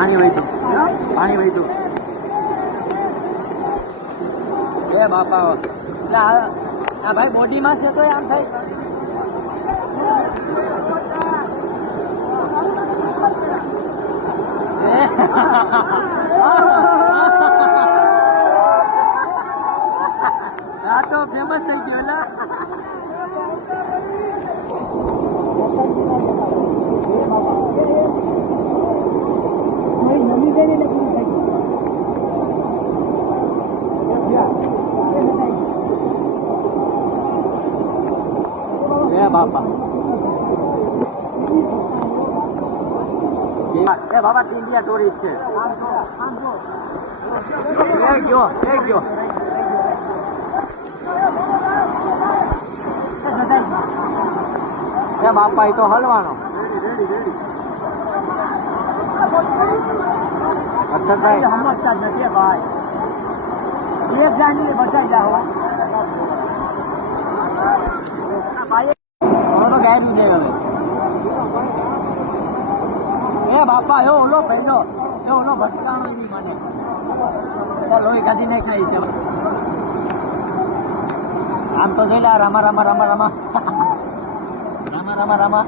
પાણી વહીતું પાણી વહીતું એ બાપા એટલે આ ભાઈ બોડીમાં છે તો આમ થાય આ તો ફેમસ થઈ ગયો ને બાપા એ બાબા ઇન્ડિયા ટુરિસ્ટ છે ગયો એ બાપા એ તો હલવાનો સમજતા જ નથી ભાઈ એક જાણી બચાઈ જાઓ એ બાપા એવો ઓલો પહેલો એ ઓલો ભટકાણો નહીં મને લોહી કાઢી નહીં ખાઈ છે આમ તો જોઈ લે રામા રામા રામા રામા રામા રામા રામા